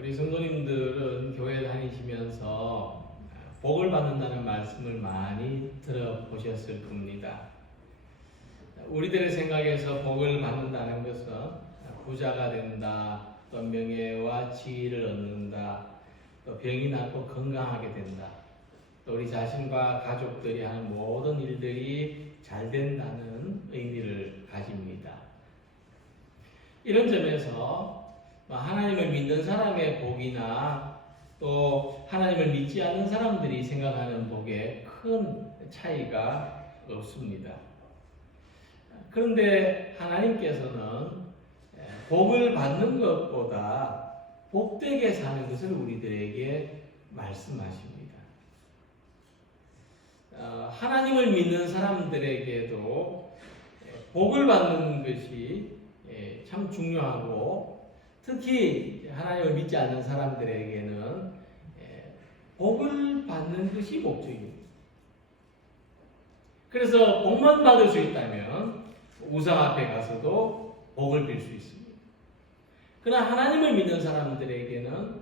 우리 성도님들은 교회 다니시면서 복을 받는다는 말씀을 많이 들어보셨을 겁니다. 우리들의 생각에서 복을 받는다는 것은 부자가 된다, 또 명예와 지위를 얻는다, 또 병이 낫고 건강하게 된다, 또 우리 자신과 가족들이 하는 모든 일들이 잘 된다는 의미를 가집니다. 이런 점에서 하나님을 믿는 사람의 복이나 또 하나님을 믿지 않는 사람들이 생각하는 복에 큰 차이가 없습니다. 그런데 하나님께서는 복을 받는 것보다 복되게 사는 것을 우리들에게 말씀하십니다. 하나님을 믿는 사람들에게도 복을 받는 것이 참 중요하고, 특히 하나님을 믿지 않는 사람들에게는 복을 받는 것이 목적입니다. 그래서 복만 받을 수 있다면 우상 앞에 가서도 복을 빌 수 있습니다. 그러나 하나님을 믿는 사람들에게는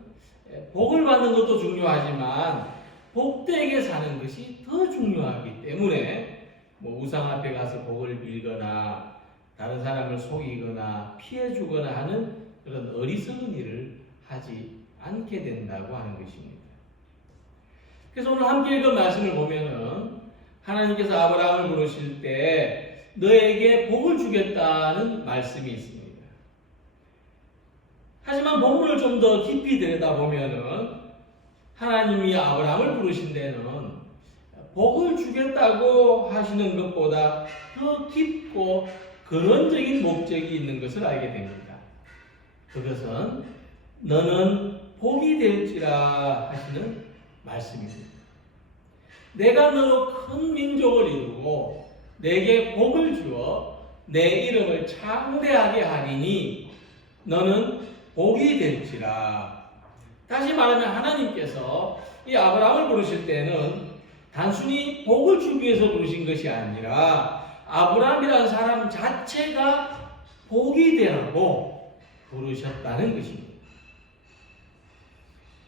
복을 받는 것도 중요하지만 복되게 사는 것이 더 중요하기 때문에 우상 앞에 가서 복을 빌거나 다른 사람을 속이거나 피해주거나 하는 그런 어리석은 일을 하지 않게 된다고 하는 것입니다. 그래서 오늘 함께 읽은 말씀을 보면은 하나님께서 아브라함을 부르실 때 너에게 복을 주겠다는 말씀이 있습니다. 하지만 본문을 좀 더 깊이 들여다보면은 하나님이 아브라함을 부르신 데는 복을 주겠다고 하시는 것보다 더 깊고 근원적인 목적이 있는 것을 알게 됩니다. 그것은 너는 복이 될지라 하시는 말씀입니다. 내가 너로 큰 민족을 이루고 내게 복을 주어 내 이름을 창대하게 하리니 너는 복이 될지라. 다시 말하면 하나님께서 이 아브라함을 부르실 때는 단순히 복을 주기 위해서 부르신 것이 아니라 아브라함이라는 사람 자체가 복이 되라고 부르셨다는 것입니다.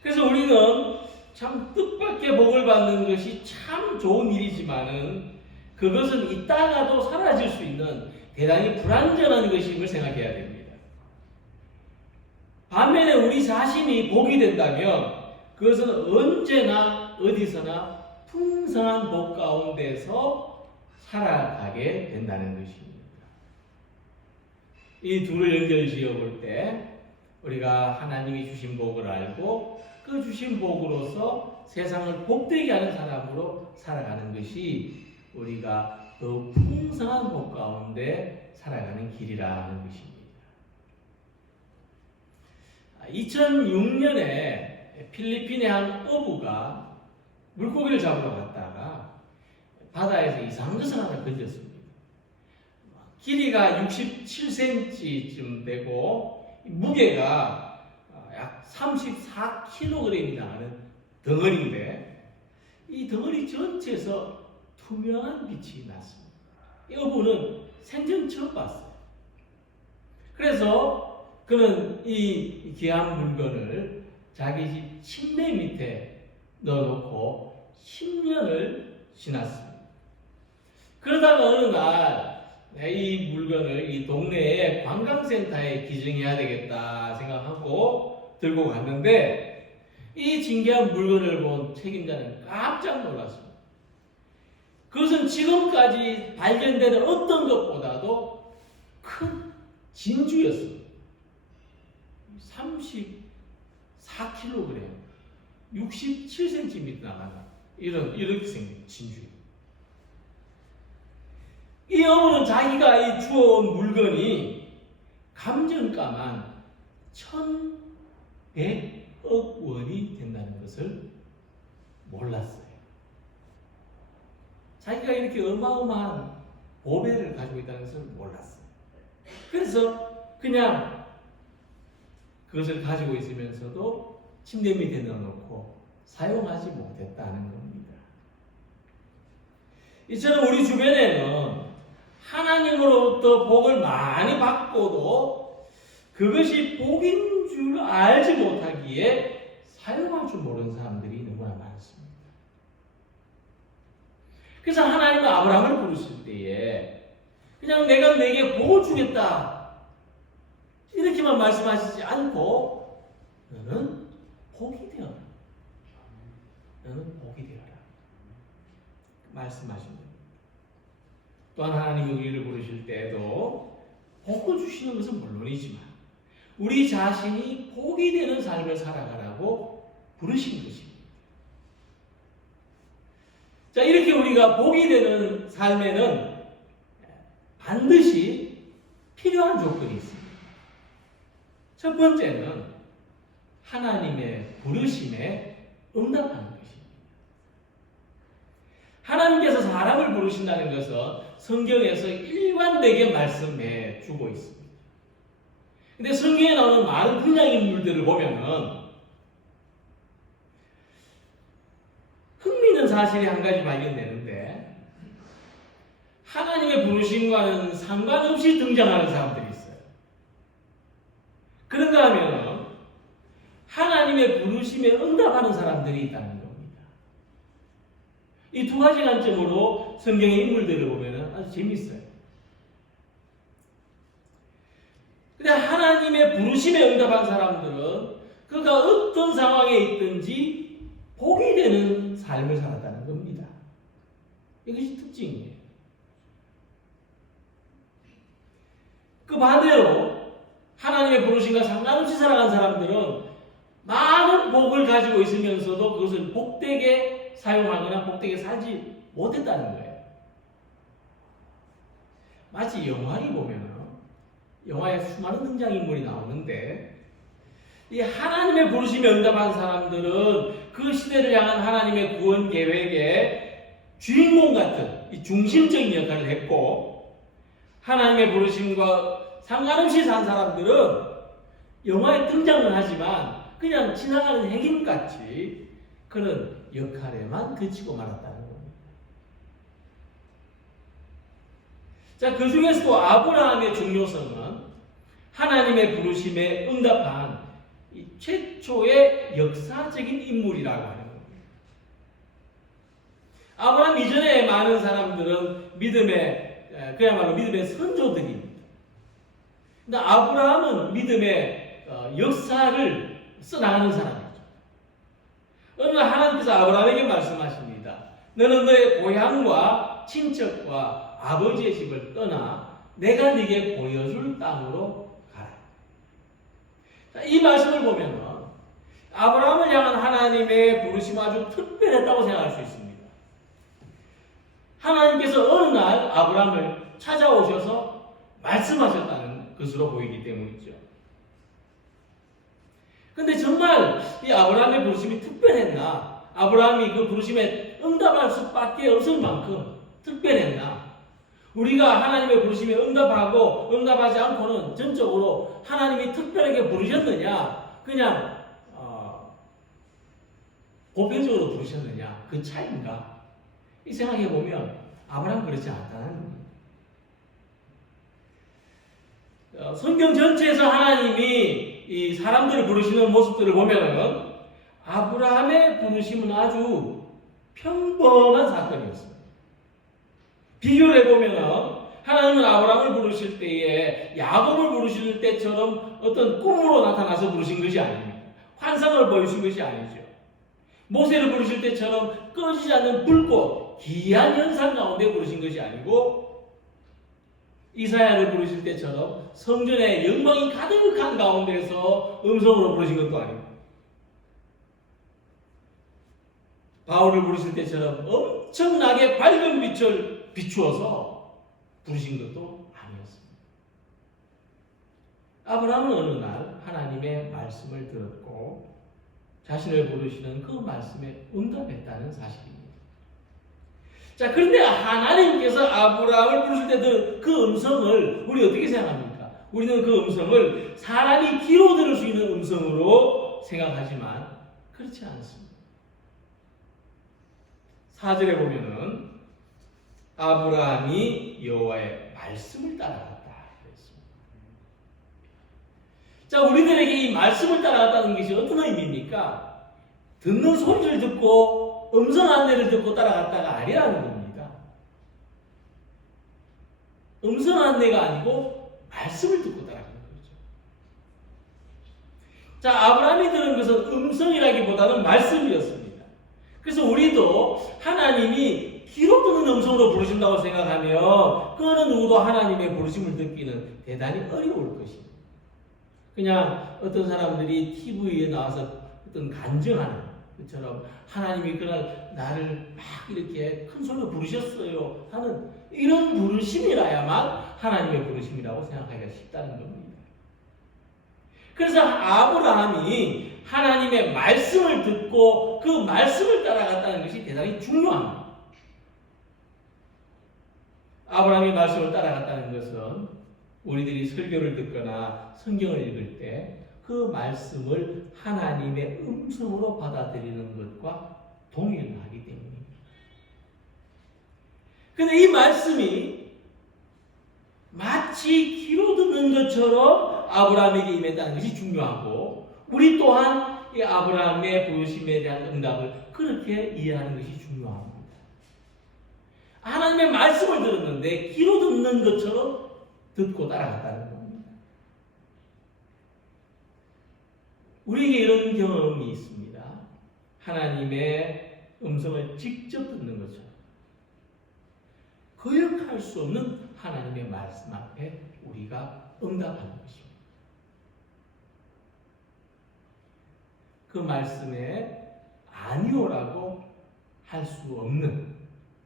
그래서 우리는 참 뜻밖의 복을 받는 것이 참 좋은 일이지만은 그것은 있다가도 사라질 수 있는 대단히 불완전한 것임을 생각해야 됩니다. 반면에 우리 자신이 복이 된다면 그것은 언제나 어디서나 풍성한 복 가운데서 살아가게 된다는 것입니다. 이 둘을 연결지어 볼 때 우리가 하나님이 주신 복을 알고 그 주신 복으로서 세상을 복되게 하는 사람으로 살아가는 것이 우리가 더 풍성한 복 가운데 살아가는 길이라는 것입니다. 2006년에 필리핀의 한 어부가 물고기를 잡으러 갔다가 바다에서 이상한 것을 하나 건졌습니다. 길이가 67cm쯤 되고 무게가 약 34kg이 나가는 덩어리인데 이 덩어리 전체에서 투명한 빛이 났습니다. 이 어부는 생전 처음 봤어요. 그래서 그는 이 귀한 물건을 자기 집 침대 밑에 넣어놓고 10년을 지났습니다. 그러다가 어느 날 이 물건을 이 동네의 관광센터에 기증해야 되겠다 생각하고 들고 갔는데 이 진귀한 물건을 본 책임자는 깜짝 놀랐습니다. 그것은 지금까지 발견되는 어떤 것보다도 큰 진주였습니다. 34kg, 67cm 나가는 이렇게 생긴 진주. 이 어부는 자기가 이 주워온 물건이 감정가만 1,100억 원이 된다는 것을 몰랐어요. 자기가 이렇게 어마어마한 보배를 가지고 있다는 것을 몰랐어요. 그래서 그냥 그것을 가지고 있으면서도 침대 밑에 넣어놓고 사용하지 못했다는 겁니다. 이처럼 우리 주변에는 하나님으로부터 복을 많이 받고도 그것이 복인 줄 알지 못하기에 사용할 줄 모르는 사람들이 너무나 많습니다. 그래서 하나님은 아브라함을 부르실 때에 그냥 내가 내게 복을 주겠다 이렇게만 말씀하시지 않고 너는 복이 되어라. 너는 복이 되어라. 말씀하십니다. 또한 하나님이 우리를 부르실 때에도 복을 주시는 것은 물론이지만 우리 자신이 복이 되는 삶을 살아가라고 부르신 것입니다. 자, 이렇게 우리가 복이 되는 삶에는 반드시 필요한 조건이 있습니다. 첫 번째는 하나님의 부르심에 응답하는 것입니다. 하나님께서 사람을 부르신다는 것은 성경에서 일관되게 말씀해 주고 있습니다. 근데 성경에 나오는 많은 등장인물들을 보면은 흥미있는 사실이 한 가지 발견되는데 하나님의 부르심과는 상관없이 등장하는 사람들이 있어요. 그런가 하면 하나님의 부르심에 응답하는 사람들이 있다는 겁니다. 이 두 가지 관점으로 성경의 인물들을 보면 아주 재미있어요. 근데 하나님의 부르심에 응답한 사람들은 그가 어떤 상황에 있든지 복이 되는 삶을 살았다는 겁니다. 이것이 특징이에요. 그 반대로 하나님의 부르심과 상관없이 살아간 사람들은 많은 복을 가지고 있으면서도 그것을 복되게 사용하거나 복되게 살지 못했다는 거예요. 마치 영화에 보면 영화에 수많은 등장인물이 나오는데 이 하나님의 부르심에 응답한 사람들은 그 시대를 향한 하나님의 구원 계획의 주인공 같은 이 중심적인 역할을 했고 하나님의 부르심과 상관없이 산 사람들은 영화에 등장은 하지만 그냥 지나가는 핵인같이 그런 역할에만 그치고 말았다는 겁니다. 자, 그 중에서도 아브라함의 중요성은 하나님의 부르심에 응답한 이 최초의 역사적인 인물이라고 하는 겁니다. 아브라함 이전에 많은 사람들은 그야말로 믿음의 선조들입니다. 근데 아브라함은 믿음의 역사를 써나가는 사람이죠. 어느 날 하나님께서 아브라함에게 말씀하십니다. 너는 너의 고향과 친척과 아버지의 집을 떠나 내가 네게 보여줄 땅으로 가라. 자, 이 말씀을 보면 아브라함을 향한 하나님의 부르심은 아주 특별했다고 생각할 수 있습니다. 하나님께서 어느 날 아브라함을 찾아오셔서 말씀하셨다는 것으로 보이기 때문이죠. 근데 정말 이 아브라함의 부르심이 특별했나? 아브라함이 그 부르심에 응답할 수밖에 없을 만큼 특별했나? 우리가 하나님의 부르심에 응답하고 응답하지 않고는 전적으로 하나님이 특별하게 부르셨느냐? 그냥 보편적으로 부르셨느냐? 그 차이인가? 이 생각해 보면 아브라함 그렇지 않다는 겁니다. 성경 전체에서 하나님이 이 사람들을 부르시는 모습들을 보면은 아브라함의 부르심은 아주 평범한 사건이었습니다. 비교를 해보면은 하나님은 아브라함을 부르실 때에 야곱을 부르실 때처럼 어떤 꿈으로 나타나서 부르신 것이 아닙니다. 환상을 보여준 것이 아니죠. 모세를 부르실 때처럼 꺼지지 않는 불꽃, 기이한 현상 가운데 부르신 것이 아니고 이사야를 부르실 때처럼 성전의 영광이 가득한 가운데서 음성으로 부르신 것도 아니고 바울을 부르실 때처럼 엄청나게 밝은 빛을 비추어서 부르신 것도 아니었습니다. 아브라함은 어느 날 하나님의 말씀을 들었고 자신을 부르시는 그 말씀에 응답했다는 사실입니다. 자, 그런데 하나님께서 아브라함을 부르실 때 그 음성을 우리 어떻게 생각합니까? 우리는 그 음성을 사람이 귀로 들을 수 있는 음성으로 생각하지만 그렇지 않습니다. 4절에 보면은 아브라함이 여호와의 말씀을 따라갔다 그랬습니다. 자, 우리들에게 이 말씀을 따라갔다는 것이 어떤 의미입니까? 듣는 소리를 듣고 음성 안내를 듣고 따라갔다가 아니라는 겁니다. 음성 안내가 아니고 말씀을 듣고 따라가는 거죠. 자, 아브라함이 들은 것은 음성이라기보다는 말씀이었습니다. 그래서 우리도 하나님이 귀로 듣는 음성으로 부르신다고 생각하면 그 어느 누구도 하나님의 부르심을 듣기는 대단히 어려울 것입니다. 그냥 어떤 사람들이 TV에 나와서 어떤 간증하는 것처럼 하나님이 그날 나를 막 이렇게 큰 소리로 부르셨어요 하는 이런 부르심이라야만 하나님의 부르심이라고 생각하기가 쉽다는 겁니다. 그래서 아브라함이 하나님의 말씀을 듣고 그 말씀을 따라갔다는 것이 대단히 중요합니다. 아브라함이 말씀을 따라갔다는 것은 우리들이 설교를 듣거나 성경을 읽을 때 그 말씀을 하나님의 음성으로 받아들이는 것과 동일하기 때문입니다. 그런데 이 말씀이 마치 귀로 듣는 것처럼 아브라함에게 임했다는 것이 중요하고 우리 또한 이 아브라함의 부르심에 대한 응답을 그렇게 이해하는 것이 중요합니다. 하나님의 말씀을 들었는데 귀로 듣는 것처럼 듣고 따라갔다는 겁니다. 우리에게 이런 경험이 있습니다. 하나님의 음성을 직접 듣는 것처럼 거역할 수 없는 하나님의 말씀 앞에 우리가 응답하는 것입니다. 그 말씀에 아니오라고 할 수 없는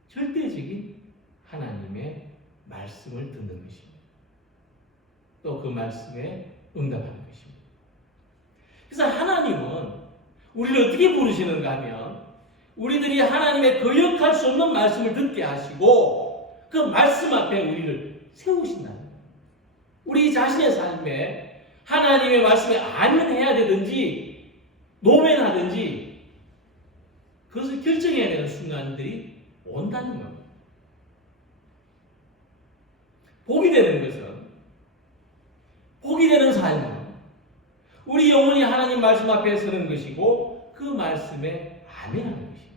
절대적인 하나님의 말씀을 듣는 것입니다. 또 그 말씀에 응답하는 것입니다. 그래서 하나님은 우리를 어떻게 부르시는가 하면 우리들이 하나님의 거역할 수 없는 말씀을 듣게 하시고 그 말씀 앞에 우리를 세우신다는 거예요. 우리 자신의 삶에 하나님의 말씀에 아멘해야 되든지 노멘하든지 그것을 결정해야 되는 순간들이 온다는 겁니다. 복이 되는 것은 복이 되는 삶은 우리 영혼이 하나님 말씀 앞에 서는 것이고 그 말씀에 아멘하는 것입니다.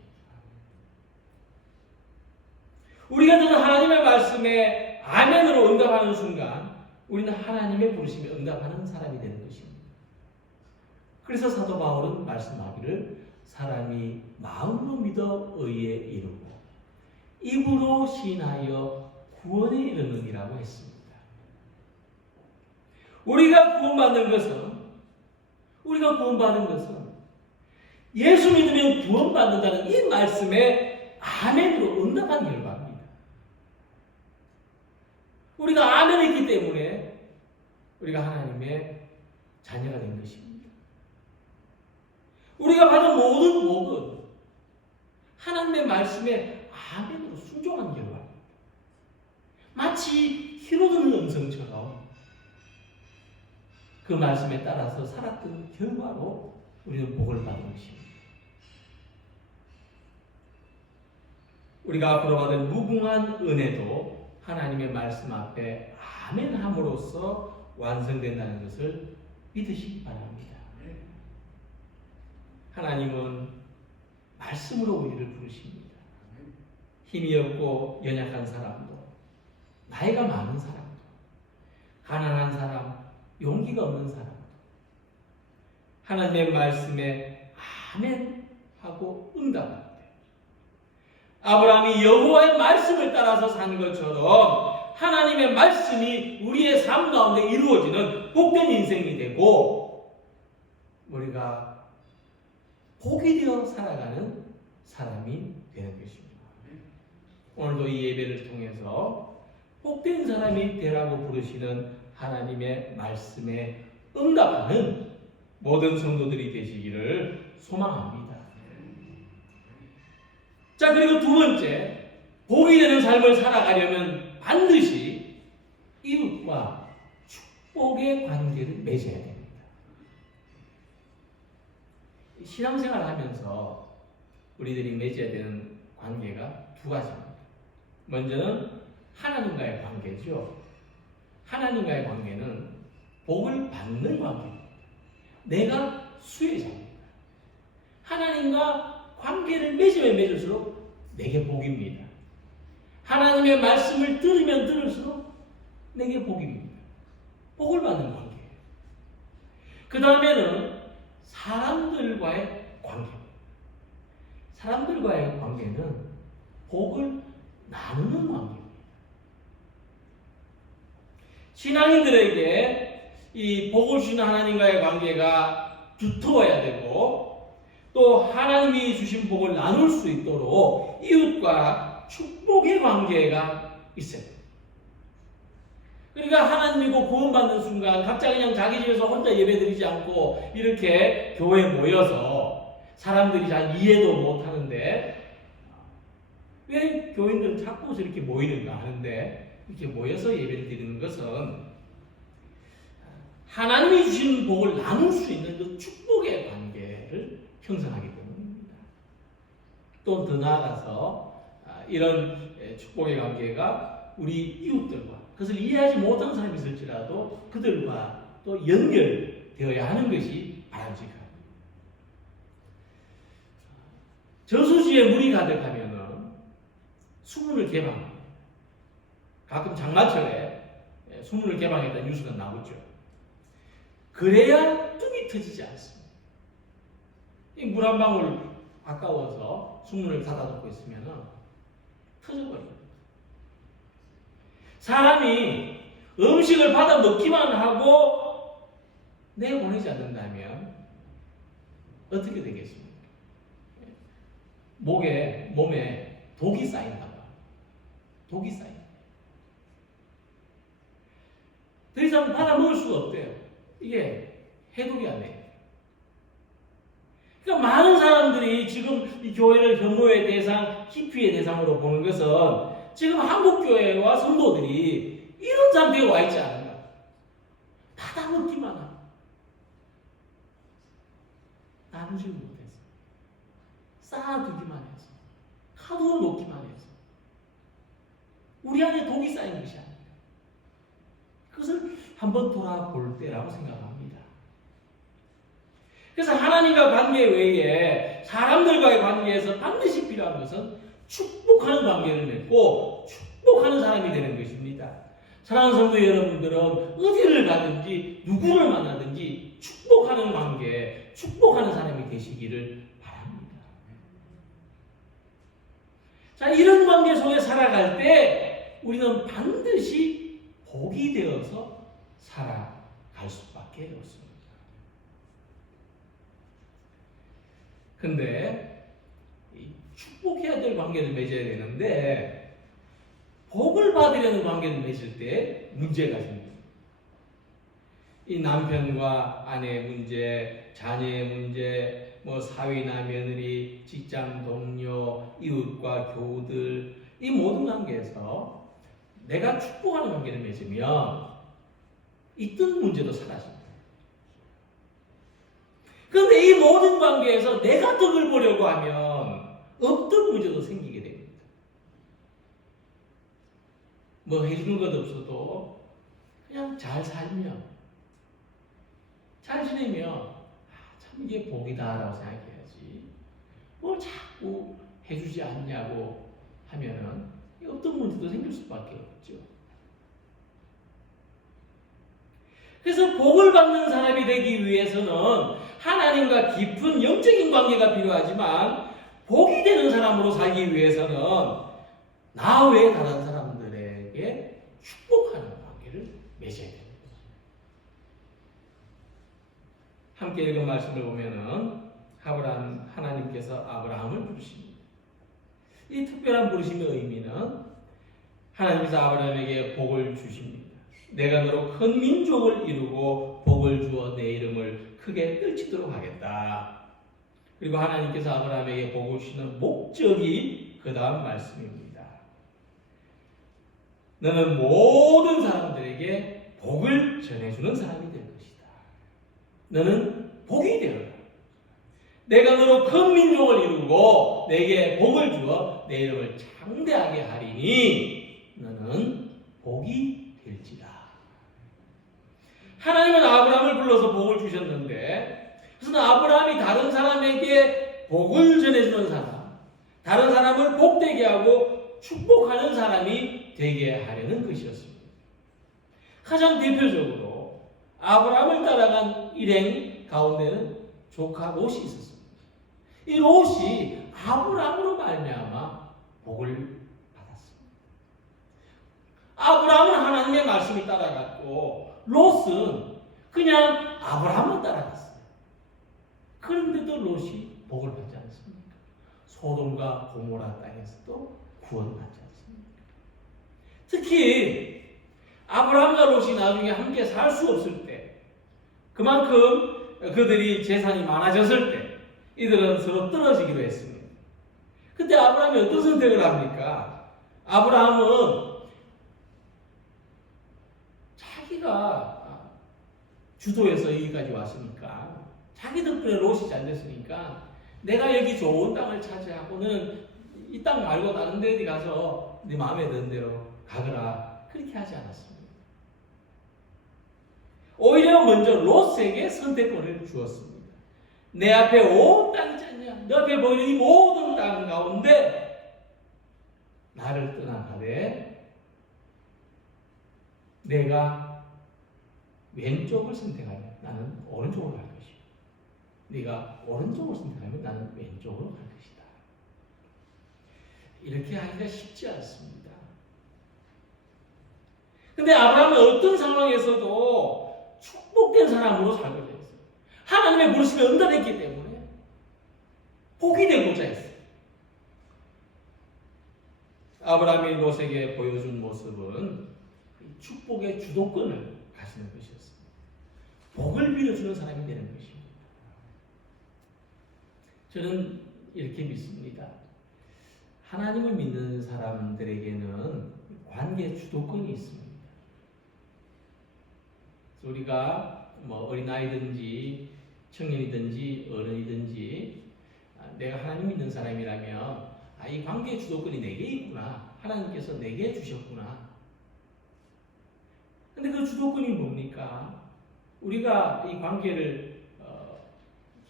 우리가 듣는 하나님의 말씀에 아멘으로 응답하는 순간 우리는 하나님의 부르심에 응답하는 사람이 되는 것입니다. 그래서 사도 바울은 말씀하기를 사람이 마음으로 믿어 의에 이르고 입으로 시인하여 구원에 이르느니라고 했습니다. 우리가 구원받는 것은 예수 믿으면 구원받는다는 이 말씀에 아멘으로 응답한 결과입니다. 우리가 아멘했기 때문에 우리가 하나님의 자녀가 된 것입니다. 우리가 받은 모든 복은 하나님의 말씀에 아멘으로 순종한 결과입니다. 마치 귀로 듣는 음성처럼 그 말씀에 따라서 살았던 결과로 우리는 복을 받은 것입니다. 우리가 앞으로 받은 무궁한 은혜도 하나님의 말씀 앞에 아멘함으로써 완성된다는 것을 믿으시기 바랍니다. 하나님은 말씀으로 우리를 부르십니다. 힘이 없고 연약한 사람도, 나이가 많은 사람도, 가난한 사람, 용기가 없는 사람도 하나님의 말씀에 아멘하고 응답합니다. 아브라함이 여호와의 말씀을 따라서 산 것처럼 하나님의 말씀이 우리의 삶 가운데 이루어지는 복된 인생이 되고 우리가 복이 되어 살아가는 사람이 되는 것입니다. 오늘도 이 예배를 통해서 복된 사람이 되라고 부르시는 하나님의 말씀에 응답하는 모든 성도들이 되시기를 소망합니다. 자, 그리고 두 번째, 복이 되는 삶을 살아가려면 반드시 이웃과 축복의 관계를 맺어야 됩니다. 신앙생활을 하면서 우리들이 맺어야 되는 관계가 두 가지입니다. 먼저는 하나님과의 관계죠. 하나님과의 관계는 복을 받는 관계입니다. 내가 수혜자입니다. 하나님과 관계를 맺으면 맺을수록 내게 복입니다. 하나님의 말씀을 들으면 들을수록 내게 복입니다. 복을 받는 관계예요. 그 다음에는 사람들과의 관계입니다. 사람들과의 관계는 복을 나누는 관계입니다. 신앙인들에게 이 복을 주시는 하나님과의 관계가 두터워야 되고, 또 하나님이 주신 복을 나눌 수 있도록 이웃과 축복의 관계가 있어요. 그러니까 하나님 믿고 구원받는 순간 각자 그냥 자기 집에서 혼자 예배드리지 않고 이렇게 교회에 모여서 사람들이 잘 이해도 못하는데 왜 교인들은 자꾸 저렇게 모이는가 하는데, 이렇게 모여서 예배를 드리는 것은 하나님이 주신 복을 나눌 수 있는 그 축복의 관계를 형성하기 때문입니다. 또 더 나아가서 이런 축복의 관계가 우리 이웃들과, 그것을 이해하지 못하는 사람이 있을지라도 그들과 또 연결되어야 하는 것이 바람직합니다. 저수지에 물이 가득하면 수문을 개방합니다. 가끔 장마철에 수문을 개방했다는 뉴스가 나오죠. 그래야 뚝이 터지지 않습니다. 물 한 방울 아까워서 수문을 닫아놓고 있으면 터져버립니다. 사람이 음식을 받아 먹기만 하고 내보내지 않는다면 어떻게 되겠습니까? 몸에 독이 쌓인다. 독이 쌓인다. 더 이상 받아 먹을 수가 없대요. 이게 해독이 안 돼요. 그러니까 많은 사람들이 지금 이 교회를 혐오의 대상, 기피의 대상으로 보는 것은 지금 한국교회와 성도들이 이런 상태에 와 있지 않은가. 받아먹기만 하고 나누지 못해서 쌓아두기만 해서 가두어 놓기만 해서 우리 안에 독이 쌓인 것이 아닙니다. 그것을 한번 돌아볼 때라고 생각합니다. 그래서 하나님과 관계 외에 사람들과의 관계에서 반드시 필요한 것은 축복하는 관계를 맺고 축복하는 사람이 되는 것입니다. 사랑하는 성도 여러분들은 어디를 가든지 누구를 만나든지 축복하는 관계, 축복하는 사람이 되시기를 바랍니다. 자, 이런 관계 속에 살아갈 때 우리는 반드시 복이 되어서 살아갈 수밖에 없습니다. 근데 축복해야 될 관계를 맺어야 되는데 복을 받으려는 관계를 맺을 때 문제가 생깁니다. 이 남편과 아내의 문제, 자녀의 문제, 사위나 며느리, 직장 동료, 이웃과 교우들, 이 모든 관계에서 내가 축복하는 관계를 맺으면 있던 문제도 사라집니다. 그런데 이 모든 관계에서 내가 덕을 보려고 하면 없던 문제도 생기게 됩니다. 해주는 것 없어도 그냥 잘 살면, 잘 지내면 참 이게 복이다라고 생각해야지. 뭘 자꾸 해주지 않냐고 하면은 어떤 문제도 생길 수밖에 없죠. 그래서 복을 받는 사람이 되기 위해서는 하나님과 깊은 영적인 관계가 필요하지만 복이 되는 사람으로 살기 위해서는 나 외에 다른 사람들에게 축복하는 관계를 맺어야 됩니다. 함께 읽은 말씀을 보면은 하나님께서 아브라함을 부르십니다. 이 특별한 부르심의 의미는 하나님께서 아브라함에게 복을 주십니다. 내가 너로 큰 민족을 이루고 복을 주어 내 이름을 크게 떨치도록 하겠다. 그리고 하나님께서 아브라함에게 복을 주시는 목적이 그 다음 말씀입니다. 너는 모든 사람들에게 복을 전해주는 사람이 될 것이다. 너는 복이 되어라. 내가 너로 큰 민족을 이루고 내게 복을 주어 내 이름을 창대하게 하리니 너는 복이 될지다. 하나님은 아브라함을 불러서 복을 주셨는데 사람이 다른 사람에게 복을 전해주는 사람, 다른 사람을 복되게 하고 축복하는 사람이 되게 하려는 것이었습니다. 가장 대표적으로 아브라함을 따라간 일행 가운데는 조카 롯이 있었습니다. 이 롯이 아브라함으로 말미암아 복을 받았습니다. 아브라함은 하나님의 말씀을 따라갔고 롯은 그냥 아브라함을 따라갔어요. 그런데도 롯이 복을 받지 않습니까? 소돔과 고모라 땅에서도 구원받지 않습니까? 특히 아브라함과 롯이 나중에 함께 살 수 없을 때, 그만큼 그들이 재산이 많아졌을 때 이들은 서로 떨어지기로 했습니다. 근데 아브라함이 어떤 선택을 합니까? 아브라함은 자기가 주도해서 여기까지 왔으니까, 자기 덕분에 롯이 잘 됐으니까 내가 여기 좋은 땅을 차지하고 너는 이 땅 말고 다른 데 어디 가서 네 마음에 드는 대로 가거라, 그렇게 하지 않았습니다. 오히려 먼저 롯에게 선택권을 주었습니다. 내 앞에 온 땅이 있지 않냐? 내 앞에 보이는 이 모든 땅 가운데 나를 떠나가되 내가 왼쪽을 선택하면 나는 오른쪽으로 갈 것이고 네가 오른쪽을 선택하면 나는 왼쪽으로 갈 것이다. 이렇게 하기가 쉽지 않습니다. 근데 아브라함은 어떤 상황에서도 축복된 사람으로 살고자 했어요. 하나님의 부르심에 응답했기 때문에 복이 되고자 했어요. 아브라함이 롯에게 보여준 모습은 축복의 주도권을 가지는 것이었습니다. 복을 빌어주는 사람이 되는 것입니다. 저는 이렇게 믿습니다. 하나님을 믿는 사람들에게는 관계 주도권이 있습니다. 우리가 어린아이든지 청년이든지 어른이든지 내가 하나님 믿는 사람이라면 이 관계의 주도권이 내게 있구나, 하나님께서 내게 주셨구나. 근데 그 주도권이 뭡니까? 우리가 이 관계를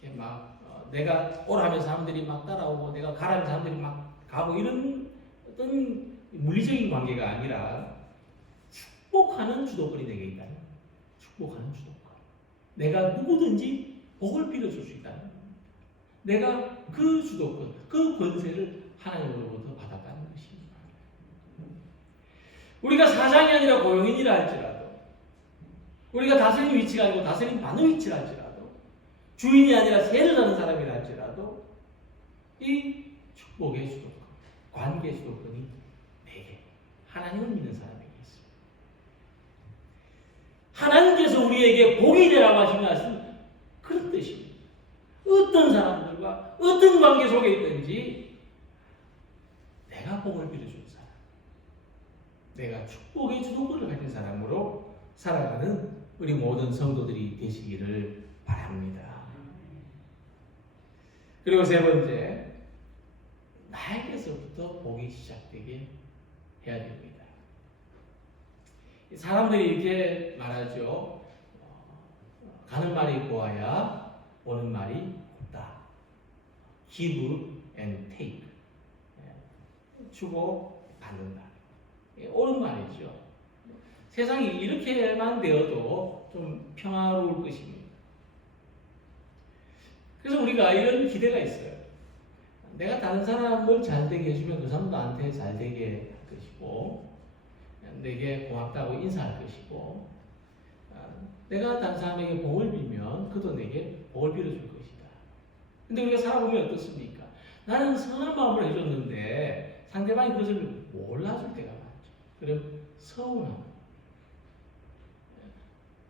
이렇게 내가 오라면 사람들이 막 따라오고 내가 가라면 사람들이 막 가고 이런 어떤 물리적인 관계가 아니라 축복하는 주도권이 내게 있다는, 축복하는 주도권. 내가 누구든지 복을 빌어줄 수 있다는 겁니다. 내가 그 주도권, 그 권세를 하나님으로부터 받았다는 것입니다. 우리가 사장이 아니라 고용인이라 할지라도, 우리가 다스림 위치가 아니고 다스림 받는 위치라 할지라도, 주인이 아니라 세를 하는 사람이라 할지라도 이 축복의 주도권, 관계의 주도권이 내게, 하나님을 믿는 사람에게 있습니다. 하나님께서 우리에게 복이 되라고 하신 말씀, 그런 뜻입니다. 어떤 사람들과 어떤 관계 속에 있든지 내가 복을 빌어준 사람, 내가 축복의 주도권을 가진 사람으로 살아가는 우리 모든 성도들이 되시기를 바랍니다. 그리고 세 번째, 나에게서부터 복이 시작되게 해야 됩니다. 사람들이 이렇게 말하죠. 가는 말이 고와야 오는 말이 곱다. Give and take. 주고 받는다. 옳은 말이죠. 세상이 이렇게만 되어도 좀 평화로울 것입니다. 그래서 우리가 이런 기대가 있어요. 내가 다른 사람을 잘되게 해주면 그 사람도 나한테 잘되게 할 것이고, 내게 고맙다고 인사할 것이고, 내가 다른 사람에게 복을 빌면 그도 내게 복을 빌어줄 것이다. 근데 우리가 살아보면 어떻습니까? 나는 선한 마음을 해줬는데 상대방이 그것을 몰라줄 때가 많죠. 그럼 서운함,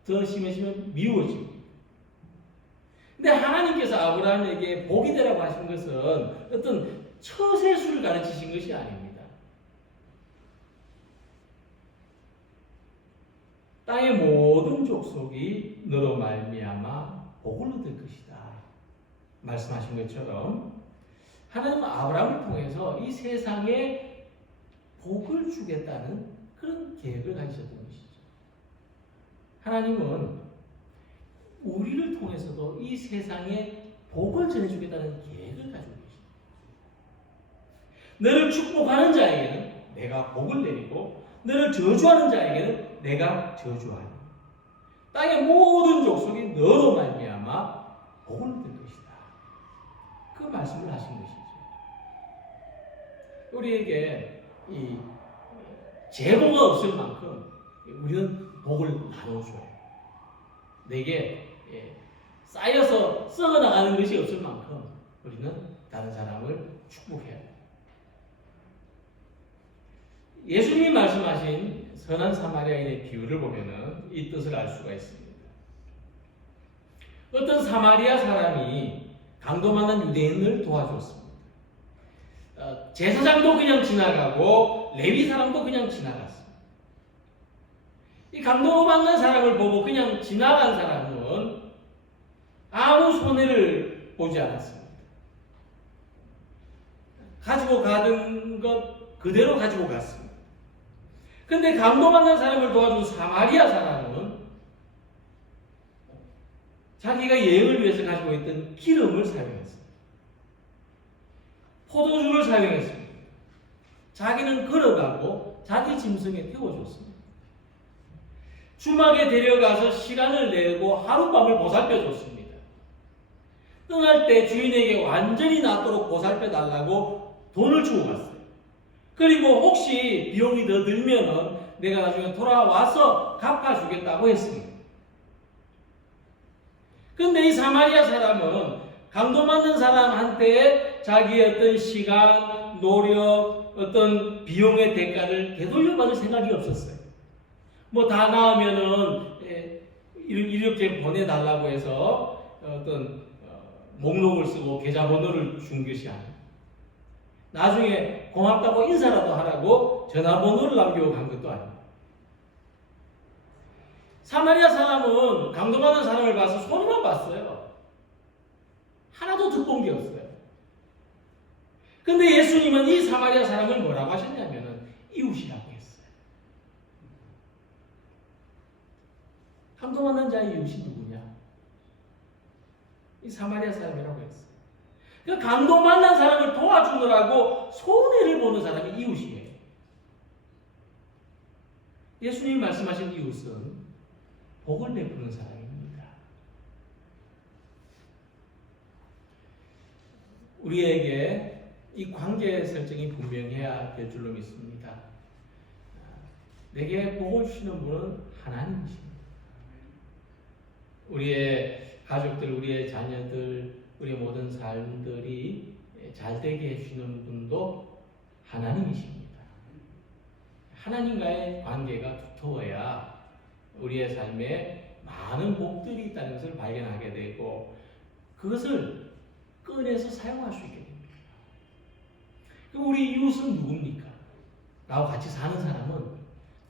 더 심해지면 미워지고. 근데 하나님께서 아브라함에게 복이 되라고 하신 것은 어떤 처세술을 가르치신 것이 아닙니다. 땅의 모든 족속이 너로 말미암아 복을 얻을 것이다 말씀하신 것처럼, 하나님은 아브라함을 통해서 이 세상에 복을 주겠다는 그런 계획을 가지셨던 것이죠. 하나님은 우리를 통해서도 이 세상에 복을 전해주겠다는 계획을 가지고 계십니다. 너를 축복하는 자에게는 내가 복을 내리고 너를 저주하는 자에게는 내가 저주하리. 땅의 모든 족속이 너로 말미암아 복을 얻을 것이다. 그 말씀을 하신 것이죠. 우리에게 이 재고가 없을 만큼 우리는 복을 나눠줘요. 내게 쌓여서 썩어나가는 것이 없을 만큼 우리는 다른 사람을 축복해야 돼요. 예수님이 말씀하신 선한 사마리아인의 비유를 보면은 이 뜻을 알 수가 있습니다. 어떤 사마리아 사람이 강도 만난 유대인을 도와줬습니다. 제사장도 그냥 지나가고 레위 사람도 그냥 지나갔습니다. 이 강도 만난 사람을 보고 그냥 지나간 사람은 아무 손해를 보지 않았습니다. 가지고 가던 것 그대로 가지고 갔습니다. 근데 강도 만난 사람을 도와준 사마리아 사람은 자기가 예을 위해서 가지고 있던 기름을 사용했습니다. 포도주를 사용했습니다. 자기는 걸어가고 자기 짐승에 태워줬습니다. 주막에 데려가서 시간을 내고 하룻밤을 보살펴줬습니다. 떠날 때 주인에게 완전히 낫도록 보살펴달라고 돈을 주고 갔어요. 그리고 혹시 비용이 더 들면은 내가 나중에 돌아와서 갚아주겠다고 했습니다. 근데 이 사마리아 사람은 강도 맞는 사람한테 자기의 어떤 시간, 노력, 어떤 비용의 대가를 되돌려받을 생각이 없었어요. 뭐 다 나오면은 이렇게 보내달라고 해서 어떤 목록을 쓰고 계좌번호를 준 것이 아니에요. 나중에 고맙다고 인사라도 하라고 전화번호를 남기고 간 것도 아니에요. 사마리아 사람은 강도받은 사람을 봐서 손해만 봤어요. 하나도 득본 게 없어요. 근데 예수님은 이 사마리아 사람을 뭐라고 하셨냐면은 이웃이라고 했어요. 강도받는 자의 이웃이 누구냐? 이 사마리아 사람이라고 했어요. 그 강도 만난 사람을 도와주느라고 손해를 보는 사람이 이웃이에요. 예수님이 말씀하신 이웃은 복을 베푸는 사람입니다. 우리에게 이 관계 설정이 분명해야 될 줄로 믿습니다. 내게 복을 주시는 분은 하나님이십니다. 우리의 가족들, 우리의 자녀들, 우리의 모든 삶들이 잘 되게 해주시는 분도 하나님이십니다. 하나님과의 관계가 두터워야 우리의 삶에 많은 복들이 있다는 것을 발견하게 되고 그것을 꺼내서 사용할 수 있게 됩니다. 그럼 우리 이웃은 누굽니까? 나와 같이 사는 사람은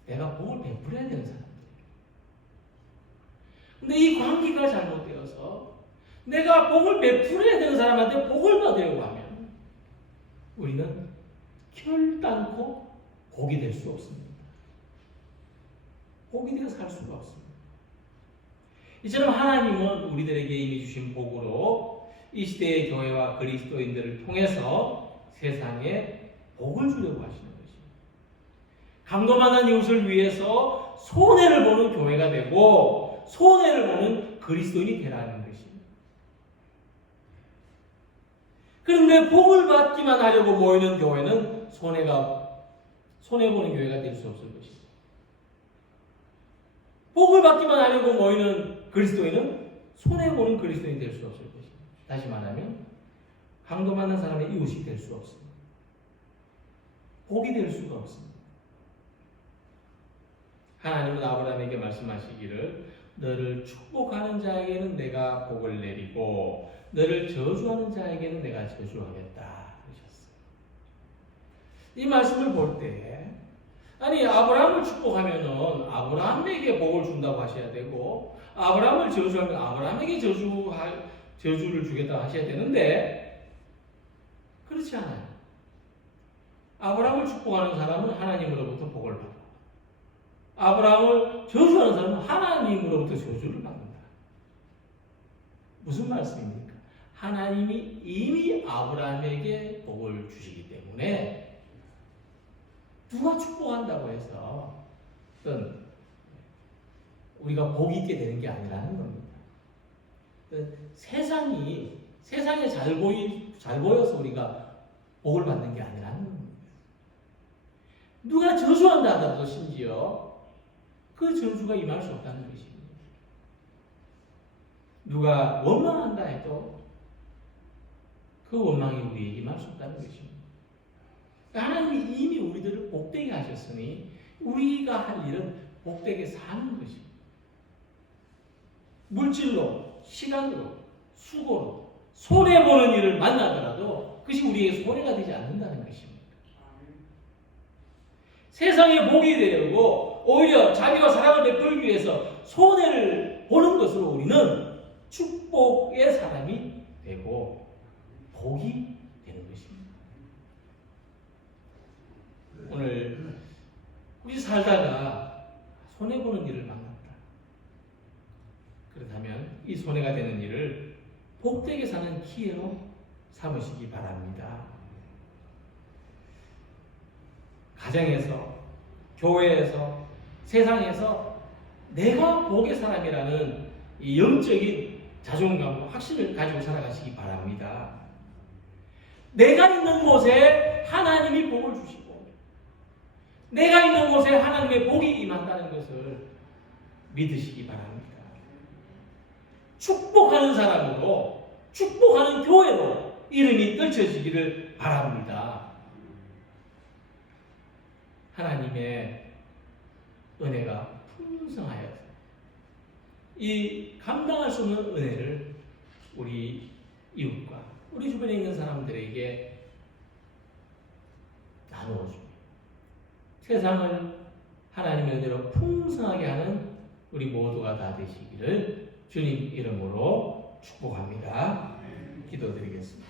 내가 복을 베풀어야 되는 사람들이에요. 근데 이 관계가 잘못되어서 내가 복을 베풀어야 되는 사람한테 복을 받으려고 하면 우리는 결단코 복이 될 수 없습니다. 복이 되어 살 수가 없습니다. 이처럼 하나님은 우리들에게 이미 주신 복으로 이 시대의 교회와 그리스도인들을 통해서 세상에 복을 주려고 하시는 것입니다. 강도만한 이웃을 위해서 손해를 보는 교회가 되고 손해를 보는 그리스도인이 되라는 것입니다. 그런데 복을 받기만 하려고 모이는 교회는 손해보는 교회가 될 수 없을 것입니다. 복을 받기만 하려고 모이는 그리스도인은 손해보는 그리스도인이 될 수 없을 것입니다. 다시 말하면 강도 만난 사람의 이웃이 될 수 없습니다. 복이 될 수가 없습니다. 하나님은 아브라함에게 말씀하시기를 너를 축복하는 자에게는 내가 복을 내리고 너를 저주하는 자에게는 내가 저주하겠다 그러셨어요. 이 말씀을 볼 때 아니 아브라함을 축복하면은 아브라함에게 복을 준다고 하셔야 되고 아브라함을 저주하면 아브라함에게 저주를 주겠다고 하셔야 되는데 그렇지 않아요. 아브라함을 축복하는 사람은 하나님으로부터 복을 받고 아브라함을 저주하는 사람은 하나님으로부터 저주를 받는다. 무슨 말씀입니까? 하나님이 이미 아브라함에게 복을 주시기 때문에 누가 축복한다고 해서 어떤 우리가 복 있게 되는 게 아니라는 겁니다. 세상에 잘 보여서 우리가 복을 받는 게 아니라는 겁니다. 누가 저주한다 하더라도 심지어 그 저주가 임할 수 없다는 것입니다. 누가 원망한다 해도 그 원망이 우리에게 임할 수 없다는 것입니다. 하나님이 이미 우리들을 복되게 하셨으니 우리가 할 일은 복되게 사는 것입니다. 물질로, 시간으로, 수고로 손해보는 일을 만나더라도 그것이 우리에게 손해가 되지 않는다는 것입니다. 세상에 복이 되려고 오히려 자비와 사랑을 베풀기 위해서 손해를 보는 것으로 우리는 축복의 사람이 되고 복이 되는 것입니다. 오늘 우리 살다가 손해보는 일을 만났다. 그렇다면 이 손해가 되는 일을 복되게 사는 기회로 삼으시기 바랍니다. 가정에서, 교회에서, 세상에서 내가 복의 사람이라는 이 영적인 자존감과 확신을 가지고 살아가시기 바랍니다. 내가 있는 곳에 하나님이 복을 주시고 내가 있는 곳에 하나님의 복이 임한다는 것을 믿으시기 바랍니다. 축복하는 사람으로, 축복하는 교회로 이름이 떨쳐지기를 바랍니다. 하나님의 은혜가 풍성하여서 이 감당할 수 없는 은혜를 우리 이웃과 우리 주변에 있는 사람들에게 나누어 줍니다. 세상을 하나님의 은혜로 풍성하게 하는 우리 모두가 다 되시기를 주님 이름으로 축복합니다. 기도드리겠습니다.